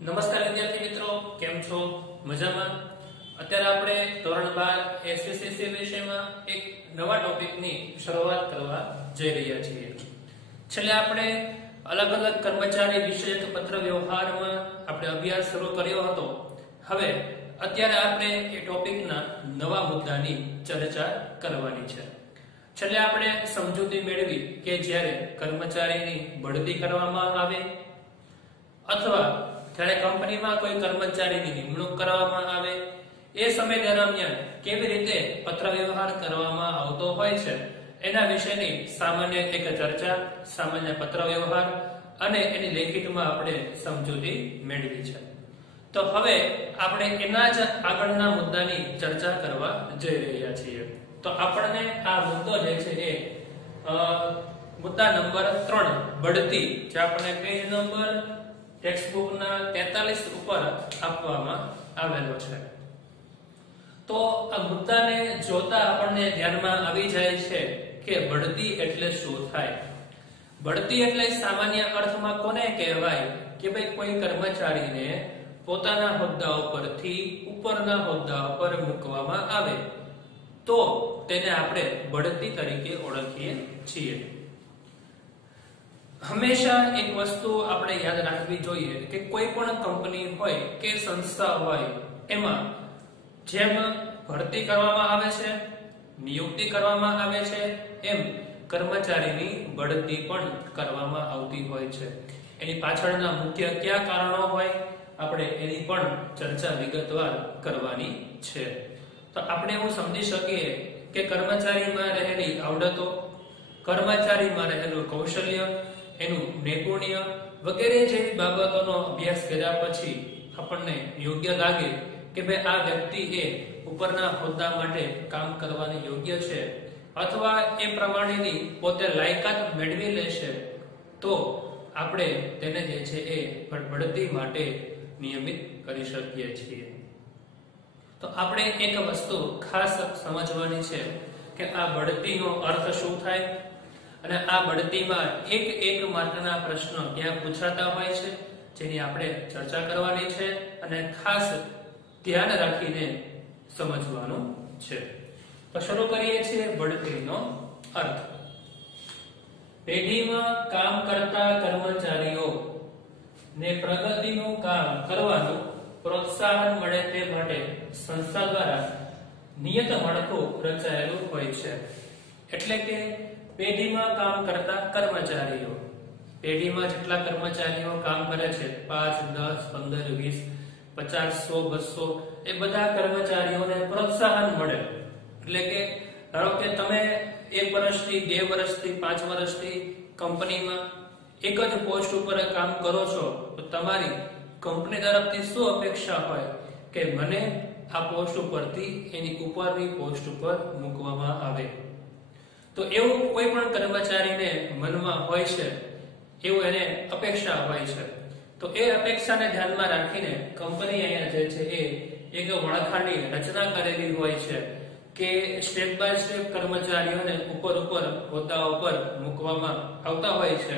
નમસ્કાર વિદ્યાર્થી મિત્રો, કેમ છો? મજામાં? અત્યારે આપણે ધોરણ 12 એસએસસી વિષયમાં એક નવા ટોપિકની શરૂઆત કરવા જઈ રહ્યા છીએ. છેલ્લે આપણે અલગ અલગ કર્મચારી વિષયક પત્ર વ્યવહારમાં આપણે અભ્યાસ શરૂ કર્યો હતો. હવે અત્યારે આપણે એ ટોપિકના નવા મુદ્દાની ચર્ચા કરવાની છે. છેલ્લે આપણે સમજૂતી મેળવી કે જ્યારે કર્મચારીની બઢતી કરવામાં આવે અથવા જ્યારે કંપનીમાં કોઈ કર્મચારીની નિમણૂક કરવામાં આવે એ સમય દરમિયાન કેવી રીતે પત્ર વ્યવહાર કરવામાં આવતો હોય છે એના વિશેની સામાન્ય એક ચર્ચા, સામાન્ય પત્ર વ્યવહાર અને એની લેખિતમાં આપણે સમજૂતી મેળવી છે. તો હવે આપણે એના જ આગળના મુદ્દાની ચર્ચા કરવા જઈ રહ્યા છીએ. તો આપણને આ મુદ્દો જે છે એ મુદ્દા નંબર 3 બઢતી, જે આપણે પેજ નંબર ટેક્સ્ટબુક ના 43 ઉપર આપવામાં આવેલો છે. તો આ મુદ્દાને જોતા આપણને ધ્યાનમાં આવી જાય છે કે બઢતી એટલે શું થાય. બઢતી એટલે સામાન્ય અર્થમાં કોને કહેવાય કે ભાઈ કોઈ કર્મચારીને પોતાના હોદ્દા ઉપરથી ઉપરના હોદ્દા ઉપર મૂકવામાં આવે તો તેને આપણે બઢતી તરીકે ઓળખીએ છીએ. હંમેશા એક વસ્તુ આપણે યાદ રાખવી જોઈએ કે કોઈ પણ કંપની હોય કે સંસ્થા હોય એમાં જેમ ભરતી કરવામાં આવે છે, નિયુક્તિ કરવામાં આવે છે, એમ કર્મચારીની બઢતી પણ કરવામાં આવતી હોય છે. એની પાછળના મુખ્ય કયા કારણો હોય આપણે એની પણ ચર્ચા વિગતવાર કરવાની છે. તો આપણે એવું સમજી શકીએ કે કર્મચારીમાં રહેલી આવડતો, કર્મચારીમાં રહેલું કૌશલ્ય, એનું નૈપુણ્ય વગેરે જેવી બાબતોનો અભ્યાસ કર્યા પછી આપણને યોગ્ય લાગે કે ભાઈ આ વ્યક્તિ એ ઉપરના હોદ્દા માટે કામ કરવાની યોગ્ય છે અથવા એ પ્રમાણેની પોતે લાયકાત મેળવી લેશે તો આપણે તેને જે છે એ બઢતી માટે નિયમિત કરી શકીએ છીએ. તો આપણે એક વસ્તુ ખાસ સમજવાની છે કે આ બઢતીનો અર્થ શું થાય અને આ બઢતીમાં એક માર્કના પ્રશ્નો ક્યાં પૂછાતા હોય છે જેની આપણે ચર્ચા કરવાની છે અને ખાસ ધ્યાન રાખીને સમજવાનું છે. તો શરૂ કરીએ છીએ બઢતીનો અર્થ. પેઢીમાં કામ કરતા કર્મચારીઓ ને પ્રગતિનું કામ કરવાનું પ્રોત્સાહન મળે તે માટે સંસ્થા દ્વારા નિયત માળખું રચાયેલું હોય છે. એટલે કે પેઢીમાં કામ કરતા કર્મચારીઓ, પેઢીમાં જેટલા કર્મચારીઓ કામ કરે છે 5, 10, 15, 20, 50, 100, 200 એ બધા કર્મચારીઓને પ્રોત્સાહન મળે. એટલે કે ધારો કે તમે 1 વર્ષથી, 2 વર્ષથી, 5 વર્ષથી કંપનીમાં એક જ પોસ્ટ ઉપર કામ કરો છો તો તમારી કંપની તરફથી શું અપેક્ષા હોય કે મને આ પોસ્ટ ઉપરથી એની ઉપરની પોસ્ટ ઉપર મૂકવામાં આવે. તો એવું કોઈ પણ કર્મચારીને મનમાં હોય છે, એવું એને અપેક્ષા હોય છે. તો એ અપેક્ષાને ધ્યાનમાં રાખીને કંપની અહીંયા જે છે એ એક માળખાની રચના કરેલી હોય છે કે સ્ટેપ બાય સ્ટેપ કર્મચારીઓને ઉપર હોદ્દા ઉપર મૂકવામાં આવતા હોય છે.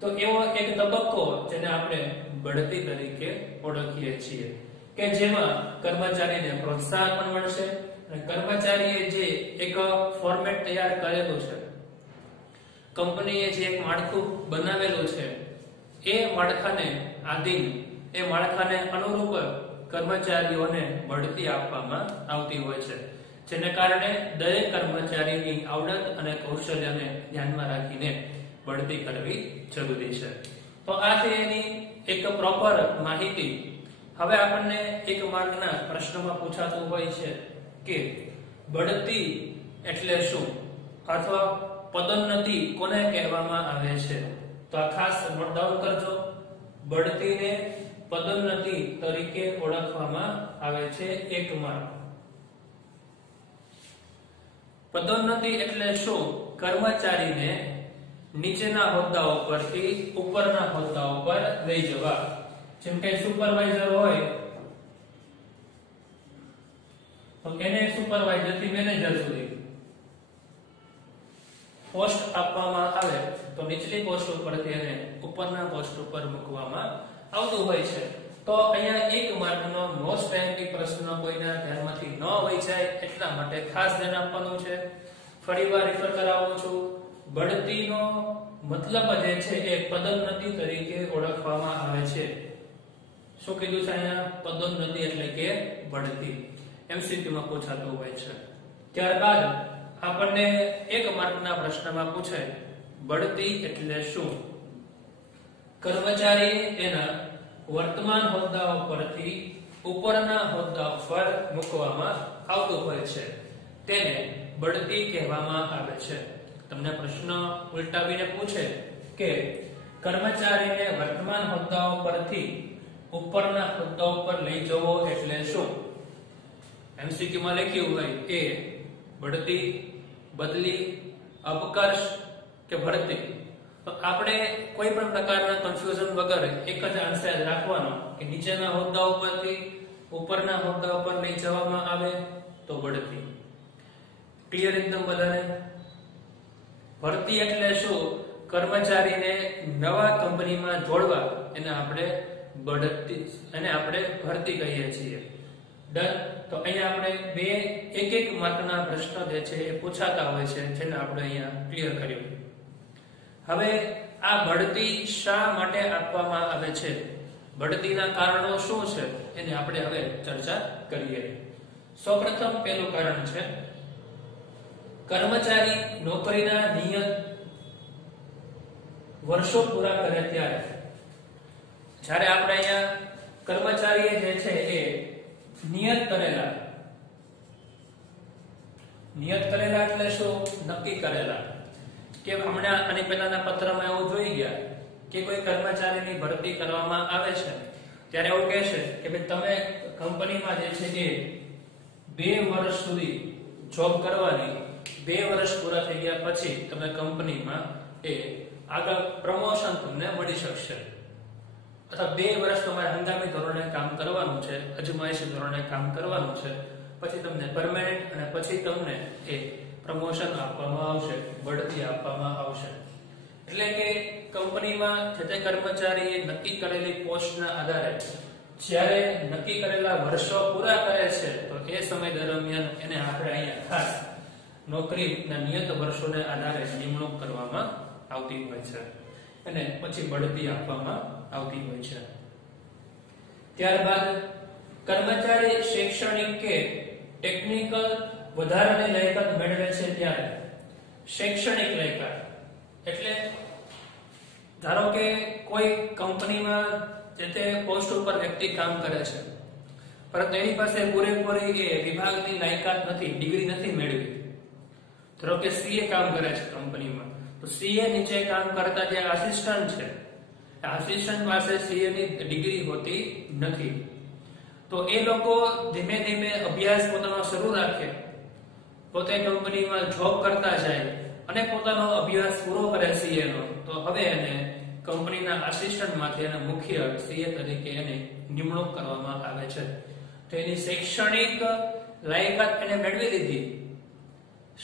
તો એવો એક તબક્કો જેને આપણે બઢતી તરીકે ઓળખીએ છીએ કે જેમાં કર્મચારીને પ્રોત્સાહન પણ મળશે અને કર્મચારીએ જે એક ફોર્મેટ તૈયાર કરેલું છે, કંપનીએ જે એક માળખું બનાવેલું છે એ માળખાને આધીન, એ માળખાને અનુરૂપ કર્મચારીઓને બઢતી આપવામાં આવતી હોય છે. જેને કારણે દરેક કર્મચારીની આવડત અને કૌશલ્યને ધ્યાનમાં રાખીને બઢતી કરવી જરૂરી છે. તો આ છે એની એક પ્રોપર માહિતી. હવે આપણને એક માર્કના પ્રશ્નમાં પૂછાતું હોય છે કે બઢતી એટલે શું અથવા પદોન્નતિ કોને કહેવામાં આવે છે. તો આ ખાસ નોટ ડાઉન કરજો. બઢતીને પદોન્નતિ તરીકે ઓળખવામાં આવે છે. 1 માર્ક. પદોન્નતિ એટલે શું? કર્મચારીને નીચેના હોદ્દાઓ પરથી ઉપરના હોદ્દાઓ પર લઈ જવા. જેમ કે સુપરવાઇઝર હોય તો એને સુપરવાઇઝર થી મેનેજર સુધી પોસ્ટ આપવામાં આવે તો નીચલી પોસ્ટ ઉપરથી એને ઉપરના પોસ્ટ ઉપર મૂકવામાં આવતું હોય છે. તો તો અહીંયા 1 માર્કનો મોસ્ટ ટાઈમલી પ્રશ્ન કોઈના ધ્યાનમાંથી ન વહી જાય એટલા માટે ખાસ ધ્યાન આપવાનું છે. ફરીવાર રેફર કરાવું છું. બઢતીનો મતલબ જે છે એ પદોન્નતિ તરીકે ઓળખવામાં આવે છે. શું કીધું છે અહીંયા? પદોન્નતિ એટલે કે બઢતી. એમસીક્યુ માં પૂછાતું હોય છે. ત્યારબાદ આપણને 1 માર્કના પ્રશ્નમાં પૂછે બઢતી એટલે શું? કર્મચારી તેના વર્તમાન હોદ્દાઓ પરથી ઉપરના હોદ્દાઓ પર મૂકવામાં આવતું હોય છે તેને બઢતી કહેવામાં આવે છે. તમને પ્રશ્ન ઉલટાવીને પૂછે કે કર્મચારીને વર્તમાન હોદ્દાઓ પરથી ઉપરના હોદ્દાઓ પર લઈ જવો એટલે શું? એમસીક્યુ માં લખ્યું હોય એ બઢતી, બદલી, અપકર્ષ કે ભરતી. તો આપણે કોઈ પણ પ્રકારના કન્ફ્યુઝન વગર એક જ આન્સર રાખવાનો કે નીચેના હોદ્દાઓ પરથી ઉપરના હોદ્દાઓ પર લઈ જવામાં આવે તો બઢતી. ક્લિયર એકદમ બધાને? ભરતી એટલે શું? કર્મચારીને નવા કંપનીમાં જોડવા એને આપણે બઢતી અને આપણે ભરતી કહીએ છીએ. ડન. તો અહીંયા આપણે બે એક માર્કના પ્રશ્ન જે છે એ પૂછાતા હોય છે જેને આપણે અહીંયા ક્લિયર કર્યું. હવે આ બઢતી શા માટે આપવામાં આવે છે? બઢતીના કારણો શું છે એને આપણે હવે ચર્ચા કરીએ. સૌપ્રથમ પહેલું કારણ છે કર્મચારી નોકરીના નિયત વર્ષો પૂરા કરે ત્યારે. જ્યારે આપણે અહીંયા કર્મચારીએ જે છે એ નિયત કરેલા એટલે શું? નક્કી કરેલા. કે હમણાં આની પહેલાના પત્રમાં એવું જોઈ ગયા કે કોઈ કર્મચારીની ભરતી કરવામાં આવે છે ત્યારે એવું કહે છે કે ભાઈ તમે કંપનીમાં જે છે એ 2 વર્ષ સુધી જોબ કરવાની. 2 વર્ષ પૂરા થઈ ગયા પછી તમે કંપનીમાં એ આગળ પ્રમોશન તમને મળી શકશે. અથવા 2 વર્ષ તમારે હંગામી ધોરણે કામ કરવાનું છે, અજમાયશી ધોરણે કામ કરવાનું છે, પછી તમને પરમેનન્ટ અને પછી તમને એ પ્રમોશન આપવામાં આવશે, બઢતી આપવામાં આવશે. એટલે કે કંપનીમાં જે તે કર્મચારીએ નક્કી કરેલી પોસ્ટના આધારે જ્યારે નક્કી કરેલા વર્ષો પૂરા કરે છે તો એ સમય દરમિયાન એને આપણે અહીંયા ખાસ નોકરીના નિયત વર્ષોને આધારે નિમણૂક કરવામાં આવતી હોય છે અને પછી બઢતી આપવામાં આવતી હોય છે. ત્યારબાદ કર્મચારી શૈક્ષણિક કે ટેકનિકલ વધારાની લાયકાત મેળવે છે ત્યારે. શૈક્ષણિક લાયકાત એટલે ધારો કે કોઈ કંપનીમાં જે તે પોસ્ટ ઉપર વ્યક્તિ કામ કરે છે પરંતુ એની પાસે પૂરેપૂરી એ વિભાગની લાયકાત નથી, ડિગ્રી નથી મેળવી. ધારો કે સીએ કામ કરે છે કંપનીમાં, તો સીએ નીચે કામ કરતા જે આસિસ્ટન્ટ છે, આસિસ્ટન્ટ પાસે સીએ ની ડિગ્રી હોતી નથી. તો એ લોકો ધીમે ધીમે અભ્યાસ પોતાનો શરૂ રાખે, પોતે કંપનીમાં જોબ કરતા જાય અને પોતાનો અભ્યાસ પૂરો કરે સીએ નો, તો હવે એને કંપનીના આસિસ્ટન્ટ માંથી એના મુખ્ય સીએ તરીકે એને નિમણૂક કરવામાં આવે છે. તો એની શૈક્ષણિક લાયકાત એને મેળવી લીધી,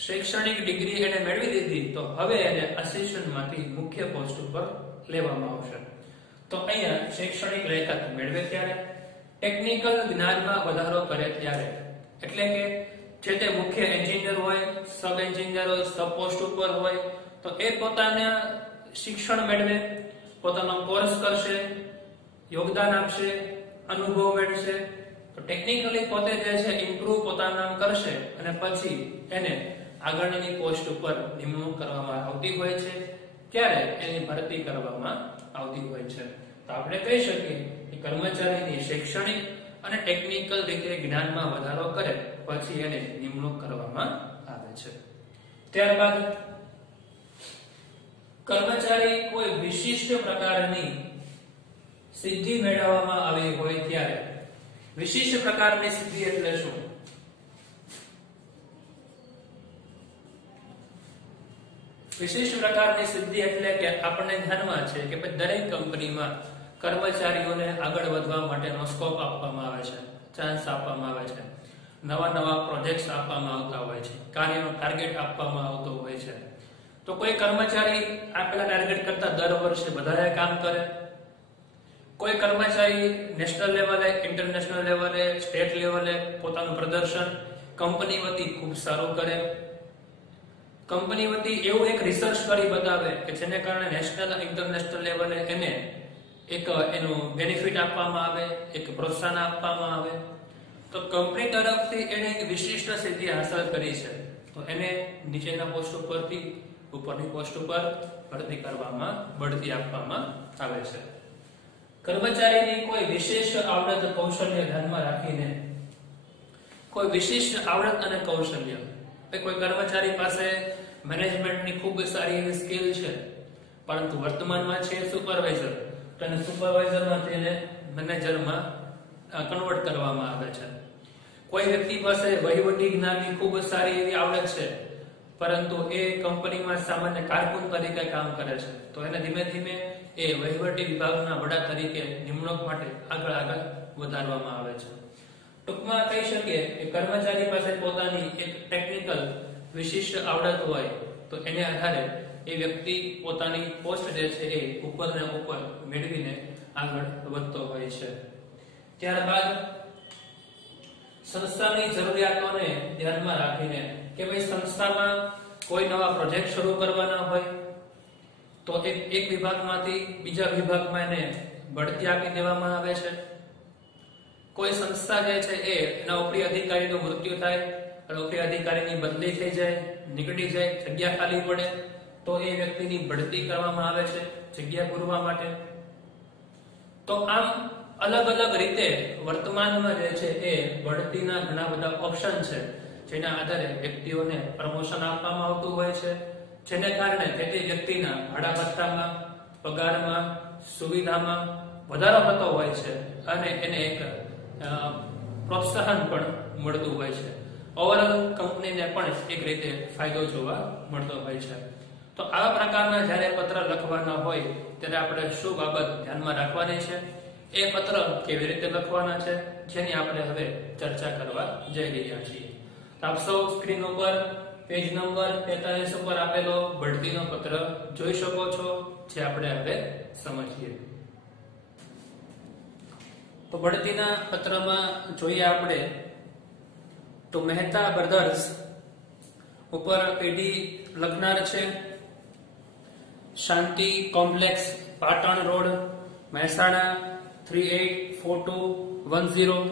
શૈક્ષણિક ડિગ્રી એને મેળવી લીધી, તો હવે એને આસિસ્ટન્ટ માંથી મુખ્ય પોસ્ટ ઉપર લેવામાં આવશે. તો અહીંયા શૈક્ષણિક લાયકાત મેળવે ત્યારે, ટેકનિકલ જ્ઞાનમાં વધારો કરે ત્યારે. એટલે કે જે તે મુખ્ય એન્જિનિયર હોય, સબ એન્જિનિયર હોય, સબ પોસ્ટ ઉપર હોય તો એ પોતાના શિક્ષણ મેળવે, પોતાનો કોર્સ કરશે, યોગદાન આપશે, અનુભવ મેળવશે. તો ટેકનિકલી પોતે જે છે ઇમ્પ્રૂવ પોતાનું કરશે અને પછી એને આગળની પોસ્ટ ઉપર નિમણૂક કરવામાં આવતી હોય છે ત્યારે એની ભરતી કરવામાં આવતી હોય છે. તો આપણે કહી શકીએ કે કર્મચારીની શૈક્ષણિક અને ટેકનિકલ રીતે જ્ઞાનમાં વધારો કરે પછી એને નિમણૂક કરવામાં આવે છે. ત્યારબાદ કર્મચારી કોઈ વિશિષ્ટ પ્રકારની સિદ્ધિ મેળવવામાં આવી હોય ત્યારે. વિશિષ્ટ પ્રકારની સિદ્ધિ એટલે શું? વિશિષ્ટ પ્રકારની સિદ્ધિ એટલે કે આપણને ધ્યાનમાં છે કે દરેક કંપનીમાં કર્મચારીઓને આગળ વધવા માટેનો સ્કોપ આપવામાં આવે છે, ચાન્સ આપવામાં આવે છે, નવા નવા પ્રોજેક્ટ્સ આપવામાં આવતા હોય છે, કાર્યનો ટાર્ગેટ આપવામાં આવતો હોય છે. તો કોઈ કર્મચારી આપેલા ટાર્ગેટ કરતા દર વર્ષે વધારે કામ કરે, કોઈ કર્મચારી નેશનલ લેવલે, ઇન્ટરનેશનલ લેવલે, સ્ટેટ લેવલે પોતાનું પ્રદર્શન કંપની વતી ખૂબ સારું કરે, કંપની વતી એવું એક રિસર્ચ કરી બતાવે કે જેને કારણે નેશનલ અને ઇન્ટરનેશનલ લેવલે એને એક એનું બેનિફિટ આપવામાં આવે, એક પ્રોત્સાહન આપવામાં આવે, તો કંપની તરફથી એને એક વિશિષ્ટ સિદ્ધિ હાંસલ કરી છે તો એને નીચેના પોસ્ટ ઉપરથી ઉપરની પોસ્ટ ઉપર બઢતી આપવામાં આવે છે. કર્મચારીની કોઈ વિશેષ આવડત કૌશલ્ય ધ્યાનમાં રાખીને, કોઈ વિશિષ્ટ આવડત અને કૌશલ્ય, કોઈ કર્મચારી પાસે મેનેજમેન્ટની ખૂબ સારી એવી સ્કિલ છે પરંતુ વર્તમાનમાં છે સુપરવાઇઝર, તો એને સુપરવાઇઝરમાંથી એને મેનેજરમાં કન્વર્ટ કરવામાં આવે છે. કોઈ વ્યક્તિ પાસે વહીવટી જ્ઞાનની ખૂબ સારી એવી આવડત છે પરંતુ એ કંપનીમાં સામાન્ય કારકુન તરીકે કામ કરે છે તો એને ધીમે ધીમે એ વહીવટી વિભાગના વડા તરીકે નિમણૂક માટે આગળ વધારવામાં આવે છે. ટૂંકમાં કહી શકીએ કે કર્મચારી પાસે પોતાની એક ટેકનિકલ વિશિષ્ટ આવડત હોય તો એને આધારે એ વ્યક્તિ પોતાની પોસ્ટ જે છે એ ઉપર ને ઉપર મેળવીને આગળ વધતો હોય છે. ત્યારબાદ સંસ્થાની જરૂરિયાતોને ધ્યાનમાં રાખીને કે ભાઈ સંસ્થામાં કોઈ નવા પ્રોજેક્ટ શરૂ કરવાના હોય તો એક વિભાગમાંથી બીજા વિભાગમાં એને બઢતી આપી દેવામાં આવે છે. કોઈ સંસ્થા જે છે એ એના ઉપરી અધિકારીનું મૃત્યુ થાય, ઉપરી અધિકારીની બદલી થઈ જાય, નીકળી જાય, જગ્યા ખાલી પડે તો એ વ્યક્તિની બઢતી કરવામાં આવે છે જગ્યા પૂરવા માટે. તો આમ અલગ અલગ રીતે વર્તમાનમાં જે છે એ બઢતીના ઘણા બધા ઓપ્શન છે જેના આધારે વ્યક્તિઓને પ્રમોશન આપવામાં આવતું હોય છે, જેને કારણે તે વ્યક્તિના ભાડા ભથ્થામાં, પગારમાં, સુવિધામાં વધારો થતો હોય છે અને એને એક પ્રોત્સાહન પણ મળતું હોય છે. ઓવરઓલ કંપનીને પણ એક રીતે ફાયદો જોવા મળતો હોય છે. તો આવા પ્રકારના જ્યારે પત્ર લખવાના હોય ત્યારે આપણે શું બાબત ધ્યાનમાં રાખવાની છે, એ પત્ર કેવી રીતે લખવાના છે જેની આપણે હવે ચર્ચા કરવા જઈ રહ્યા છીએ. આપ સૌ સ્ક્રીન ઉપર પેજ નંબર 43 ઉપર આપેલો બઢતીનો પત્ર જોઈ શકો છો જે આપણે હવે સમજીએ. તો બઢતીના પત્રમાં જોઈએ આપણે તો મહેતા બ્રધર્સ ઉપર પેઢી લખનાર છે શાંતિ કોમ્પ્લેક્સ, પાટણ રોડ, મહેસાણા 384210.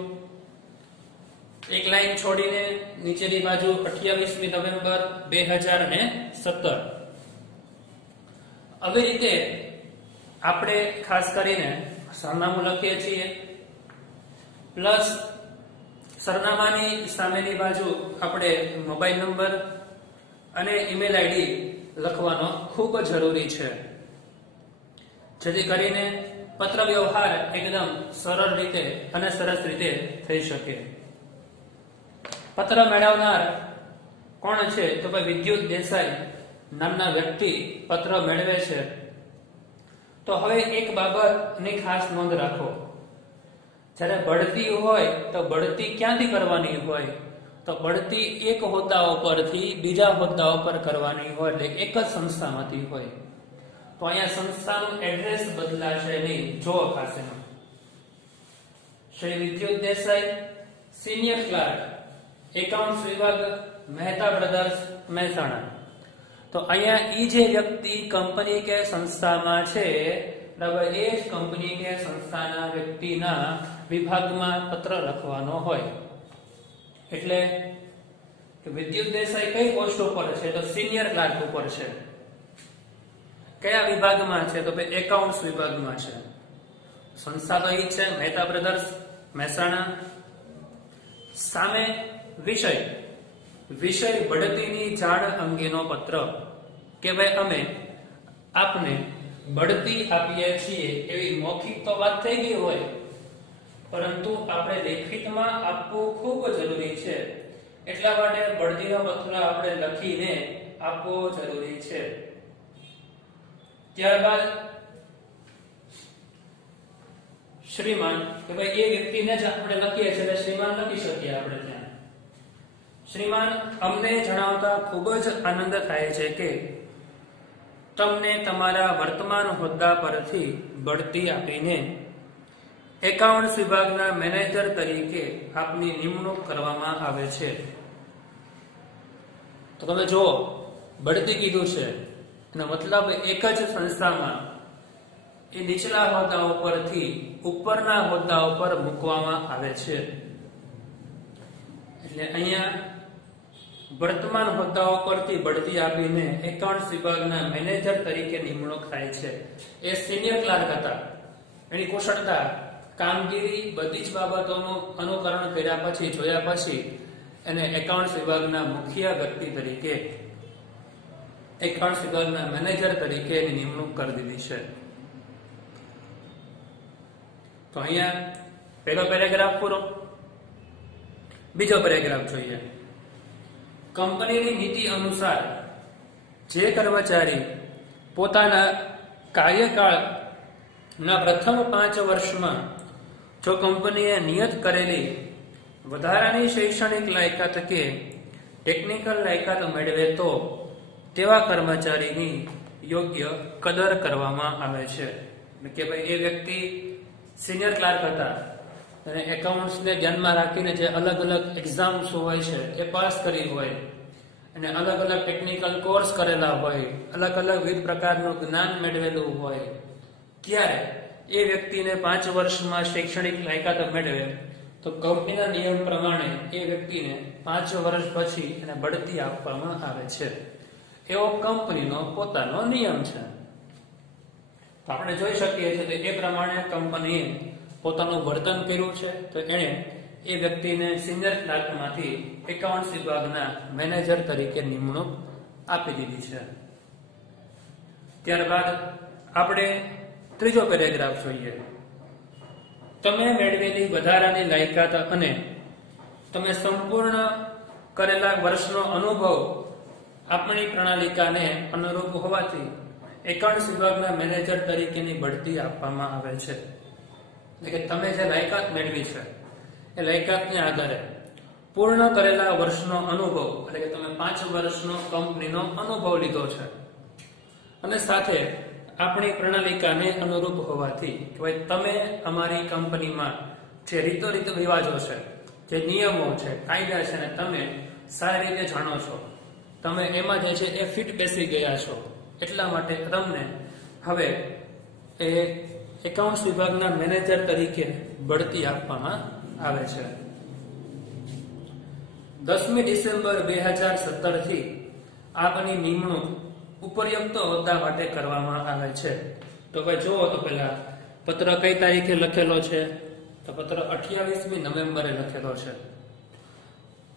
એક લાઈન છોડીને નીચેની બાજુ 28મી નવેમ્બર 2017. આવી રીતે આપણે ખાસ કરીને સરનામું લખીએ છીએ પ્લસ સરનામાની સામેની બાજુ આપણે મોબાઈલ નંબર અને ઈમેલ આઈડી લખવાનો ખૂબ જરૂરી છે જેથી કરીને પત્ર વ્યવહાર એકદમ સરળ રીતે અને સરસ રીતે થઈ શકે. પત્ર મેળવનાર કોણ છે તો ભાઈ વિદ્યુત દેસાઈ નામના વ્યક્તિ પત્ર મેળવે છે. તો હવે એક બાબતની ખાસ નોંધ રાખો, જ્યારે બઢતી હોય તો બઢતી ક્યાંથી કરવાની હોય તો બઢતી એક હોદ્દા ઉપરથી બીજા હોદ્દા ઉપર કરવાની હોય એટલે એક જ સંસ્થામાંથી હોય. તો અહીંયા સંસ્થાનું એડ્રેસ બદલાશે નહીં. જો ખાસ એમાં શ્રી વિદ્યુત દેસાઈ, સિનિયર ક્લાર્ક, એકાઉન્ટ્સ વિભાગ, મહેતા બ્રધર્સ, મહેસાણા. તો અહીંયા ઈ જે વ્યક્તિ કંપની કે સંસ્થામાં છે બરાબર એ જ કંપની કે સંસ્થાના વ્યક્તિના વિભાગમાં પત્ર લખવાનો હોય. એટલે વિદ્યુત દેસાઈ કઈ પોસ્ટ ઉપર છે તો સિનિયર ક્લાર્ક ઉપર છે. કયા વિભાગમાં છે તો ભાઈ એકાઉન્ટ્સ વિભાગમાં છે. સંસ્થા તો ઈ છે મહેતા બ્રધર્સ, મહેસાણા. સામે વિષય બઢતીની જાણ અંગેનો પત્ર કે ભાઈ અમે આપને બઢતી આપીએ છીએ એવી મૌખિક તો વાત થઈ ગઈ હોય પરંતુ આપણે લેખિતમાં આપવું ખૂબ જરૂરી છે. એટલા માટે બઢતીનો પત્ર આપણે લખીને આપવો જરૂરી છે. ત્યારબાદ શ્રીમાન કે ભાઈ એ વ્યક્તિને જ આપણે લખીએ છીએ એટલે શ્રીમાન લખી શકીએ આપણે ત્યાં. શ્રીમાન, અમને જણાવતા ખૂબ જ આનંદ થાય છે કે તમને તમારા વર્તમાન હોદ્દા પરથી બઢતી આપીને એકાઉન્ટ્સ વિભાગના મેનેજર તરીકે આપની નિમણૂક કરવામાં આવે છે. તો તમે જુઓ, બઢતી કીધું છે એનો મતલબ એક જ સંસ્થામાં એ નીચલા હોદ્દાઓ પરથી ઉપરના હોદ્દાઓ પર મૂકવામાં આવે છે. એટલે અહીંયા વર્તમાન હોદ્દાઓ પરથી બઢતી આપીને એકાઉન્ટ્સ વિભાગના મેનેજર તરીકે નિમણૂક થાય છે. એ સિનિયર ક્લાર્ક હતા. એની કુશળતા, કામગીરી, બધી જ બાબતોનું અનુકરણ કર્યા પછી, જોયા પછી એને એકાઉન્ટ્સ વિભાગના મુખ્ય વ્યક્તિ તરીકે, એકાઉન્ટ્સ વિભાગના મેનેજર તરીકે એની નિમણૂક કરી દીધી છે. તો અહીંયા પહેલો પેરેગ્રાફ પૂરો. બીજો પેરેગ્રાફ જોઈએ. કંપનીની નીતિ અનુસાર જે કર્મચારી પોતાના કાર્યકાળના પ્રથમ 5 વર્ષમાં જો કંપનીએ નિયત કરેલી વધારાની શૈક્ષણિક લાયકાત કે ટેકનિકલ લાયકાત મેળવે તો તેવા કર્મચારીની યોગ્ય કદર કરવામાં આવે છે. કે ભાઈ એ વ્યક્તિ સિનિયર ક્લાર્ક હતા અને એકાઉન્ટ્સને ધ્યાનમાં રાખીને જે અલગ અલગ એક્ઝામ્સ હોય છે એ પાસ કરી હોય અને અલગ અલગ ટેકનિકલ કોર્સ કરેલા હોય, અલગ અલગ વિવિધ પ્રકારનું જ્ઞાન મેળવેલું હોય, ત્યારે એ વ્યક્તિને 5 વર્ષમાં શૈક્ષણિક લાયકાત મેળવે તો કંપનીના નિયમ પ્રમાણે એ વ્યક્તિને 5 વર્ષ પછી એને બઢતી આપવામાં આવે છે. એવો કંપનીનો પોતાનો નિયમ છે. તો આપણે જોઈ શકીએ છીએ કે એ પ્રમાણે કંપનીએ પોતાનું વર્તન કર્યું છે. તો એણે એ વ્યક્તિને સિનિયર ક્લાર્કમાંથી એકાઉન્ટ્સ વિભાગના મેનેજર તરીકે નિમણૂક આપી દીધી છે. ત્યારબાદ આપણે ત્રીજો પેરેગ્રાફ જોઈએ. તમે મેળવેલી વધારાની લાયકાત અને તમે સંપૂર્ણ કરેલા વર્ષનો અનુભવ આપણી પ્રણાલિકાને અનુરૂપ હોવાથી એકાઉન્ટ્સ વિભાગના મેનેજર તરીકેની બઢતી આપવામાં આવે છે. એટલે કે તમે જે લાયકાત મેળવી છે એ લાયકાતને આધારે પૂર્ણ કરેલા વર્ષનો અનુભવ, એટલે કે તમે 5 વર્ષનો કંપનીનો અનુભવ લીધો છે અને સાથે આપણી પ્રણાલિકાને અનુરૂપ હોવાથી કે ભાઈ તમે અમારી કંપનીમાં જે રીતો રિવાજો છે, જે નિયમો છે, કાયદા છે ને તમે સારી રીતે જાણો છો, તમે એમાં જે છે એ ફિટ બેસી ગયા છો, એટલા માટે તમને હવે એ એકાઉન્ટ્સ વિભાગના મેનેજર તરીકે બઢતી આપવામાં આવે છે. 10મી ડિસેમ્બર 2017 થી આપની નિમણૂક ઉપરયુક્ત હોદ્દા માટે કરવામાં આવે છે. તો ભાઈ જુઓ, તો પેલા પત્ર કઈ તારીખે લખેલો છે? તો પત્ર 28મી નવેમ્બરે લખેલો છે.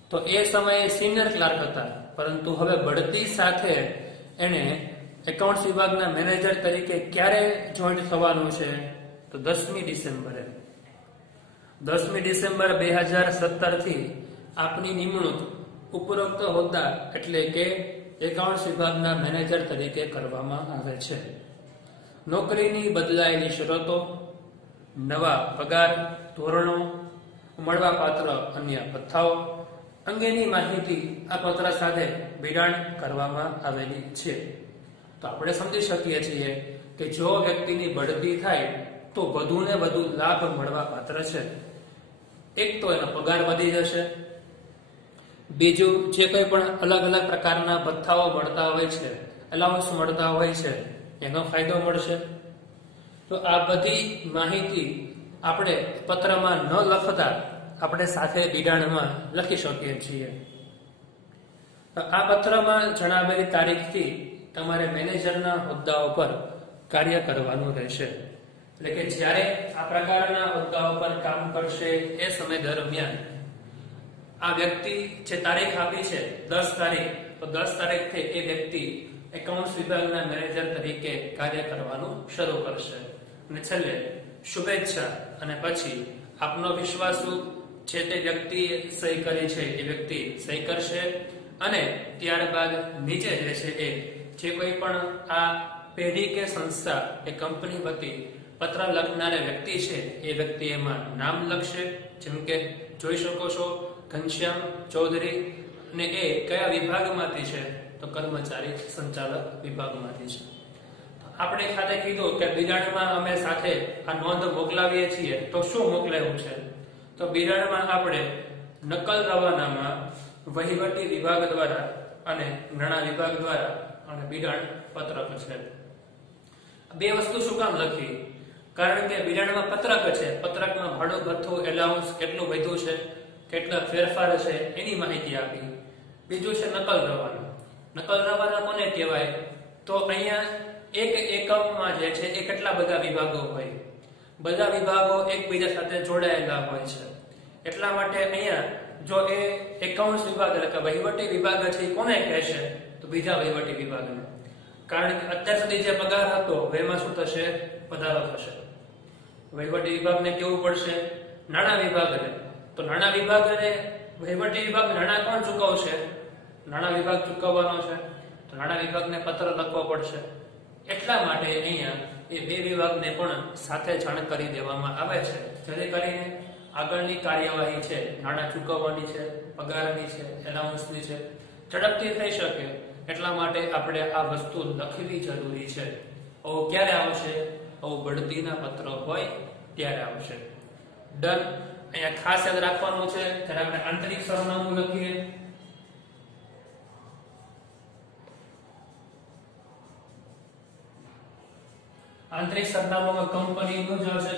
તો એ સમયે સિનિયર ક્લાર્ક હતા, પરંતુ હવે બઢતી સાથે એને એકાઉન્ટ્સ વિભાગના મેનેજર તરીકે ક્યારે જોઈન્ટ થવાનું છે? તો 10મી ડિસેમ્બરે. 10મી ડિસેમ્બર 2017 થી આપની નિમણૂક ઉપરોક્ત હોદ્દા એટલે કે એકાઉન્ટ્સ વિભાગના મેનેજર તરીકે કરવામાં આવે છે. નોકરીની બદલાયેલી શરતો, નવા પગાર ધોરણો, મળવાપાત્ર અન્ય ભથ્થાઓ અંગેની માહિતી આ પત્ર સાથે બિડાણ કરવામાં આવેલી છે. તો આપણે સમજી શકીએ છીએ કે જો વ્યક્તિની બઢતી થાય તો વધુ ને વધુ લાભ મળવા પાત્ર છે. એક તો એનો પગાર વધી જશે, બીજું જે કંઈ પણ અલગ અલગ પ્રકારના ભથ્થાઓ મળતા હોય છે, અલાઉન્સ મળતા હોય છે, એનો ફાયદો મળશે. તો આ બધી માહિતી આપણે પત્રમાં ન લખતા આપણે સાથે બિડાણમાં લખી શકીએ છીએ. આ પત્રમાં જણાવેલી તારીખથી તમારે મેનેજરના હોદ્દાઓ પર કાર્ય કરવાનું રહેશે. એટલે કે જ્યારે આ પ્રકારના હોદ્દાઓ પર કામ કરશે એ સમય દરમિયાન આ વ્યક્તિ જે તારીખ આપી છે 10 તારીખ, તો 10 તારીખથી એ વ્યક્તિ એકાઉન્ટ્સ વિભાગના મેનેજર તરીકે કાર્ય કરવાનું શરૂ કરશે. અને છેલ્લે શુભેચ્છા અને પછી આપનો વિશ્વાસુ જે તે વ્યક્તિએ સહી કરી છે એ વ્યક્તિ સહી કરશે અને ત્યારબાદ નીચે જે છે એ જે કોઈ પણ આ પેઢી કે સંસ્થા એ કંપની વતી પત્ર લખનાર વ્યક્તિ છે એ વ્યક્તિ એમાં નામ લખશે. જેમ કે જોઈ શકો છો ઘનશ્યામ ચૌધરી, અને એ કયા વિભાગમાંથી છે? તો કર્મચારી સંચાલક વિભાગમાંથી છે. આપણે ખાતે કીધું કે બિરાડમાં અમે સાથે આ નોંધ મોકલાવીએ છીએ, તો શું મોકલાયું છે? તો બિરાડમાં આપણે નકલ રવાનામાં વહીવટી વિભાગ દ્વારા અને નાણાં વિભાગ દ્વારા અને બિરાડ પત્રક છે. બે વસ્તુ શું કામ લખી? કારણ કે બિરાડમાં પત્રક છે, પત્રકમાં ભાડું ભથ્થું એલાઉન્સ કેટલું વધ્યું છે, કેટલા ફેરફાર છે એની માહિતી આપી. બીજું છે નકલ રવાના. નકલ રવાના કોને કહેવાય? તો અહીંયા એક એકમમાં જે છે એ કેટલા બધા વિભાગો હોય, બધા વિભાગો એકબીજા સાથે જોડાયેલા હોય છે. એટલા માટે અહીંયા જો એ એકાઉન્ટ્સ વિભાગ એટલે કે વહીવટી વિભાગ છે એ કોને કહેશે? તો બીજા વહીવટી વિભાગને. કારણ કે અત્યાર સુધી જે પગાર હતો એમાં શું થશે? વધારો થશે. વહીવટી વિભાગને કેવું પડશે? નાણાં વિભાગને. તો નાણાં વિભાગને વહીવટી વિભાગ નાણાં કોણ ચૂકવશે? નાણાં વિભાગ ચૂકવવાનો છે, તો નાણાં વિભાગને પત્ર લખવો પડશે. એટલા માટે અહીંયા એ બે વિભાગને પણ સાથે જાણ કરી દેવામાં આવે છે, જેથી કરીને આગળની કાર્યવાહી છે, નાણાં ચૂકવવાની છે, પગારની છે, એલાઉન્સની છે, ઝડપથી થઈ શકે. એટલા માટે આપણે આ વસ્તુ લખવી જરૂરી છે. આવું ક્યારે આવશે? આવું બઢતીના પત્ર હોય ત્યારે આવશે. ડન. અહીંયા ખાસ યાદ રાખવાનું છે, ત્યારે આપણે આંતરિક સરનામું લખીએ. આંતરિક સરનામામાં કંપનીનું જ આવશે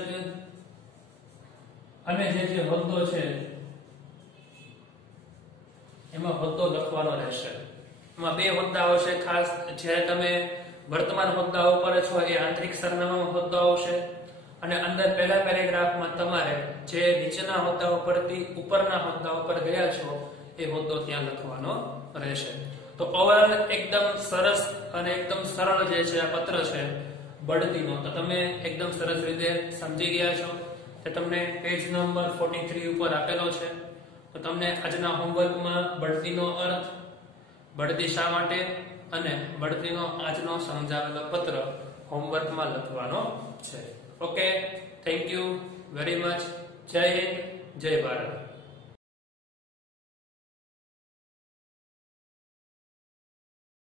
અને જે હોદ્દો છે એમાં હોદ્દો લખવાનો રહેશે. એમાં બે હોદ્દા આવશે ખાસ. જ્યારે તમે વર્તમાન હોદ્દા ઉપર છો એ આંતરિક સરનામામાં હોદ્દો આવશે અને અંદર પહેલા પેરેગ્રાફમાં તમારે જે નીચેના હોદ્દા ઉપરથી ઉપરના હોદ્દા ઉપર ગયા છો એ હોદ્દો ત્યાં લખવાનો રહેશે. તો ઓવરઓલ એકદમ સરસ અને એકદમ સરળ જે છે આ પત્ર છે બઢતીનો, તો તમે એકદમ સરસ રીતે સમજી ગયા છો. તે તમને પેજ નંબર 43 ઉપર આપેલો છે. તો તમને આજના હોમવર્કમાં બઢતીનો અર્થ, બઢતી શા માટે અને બઢતીનો આજનો સમજાવેલો પત્ર હોમવર્કમાં લખવાનો છે. Okay, thank you very much. જય હિન્દ, જય ભારત.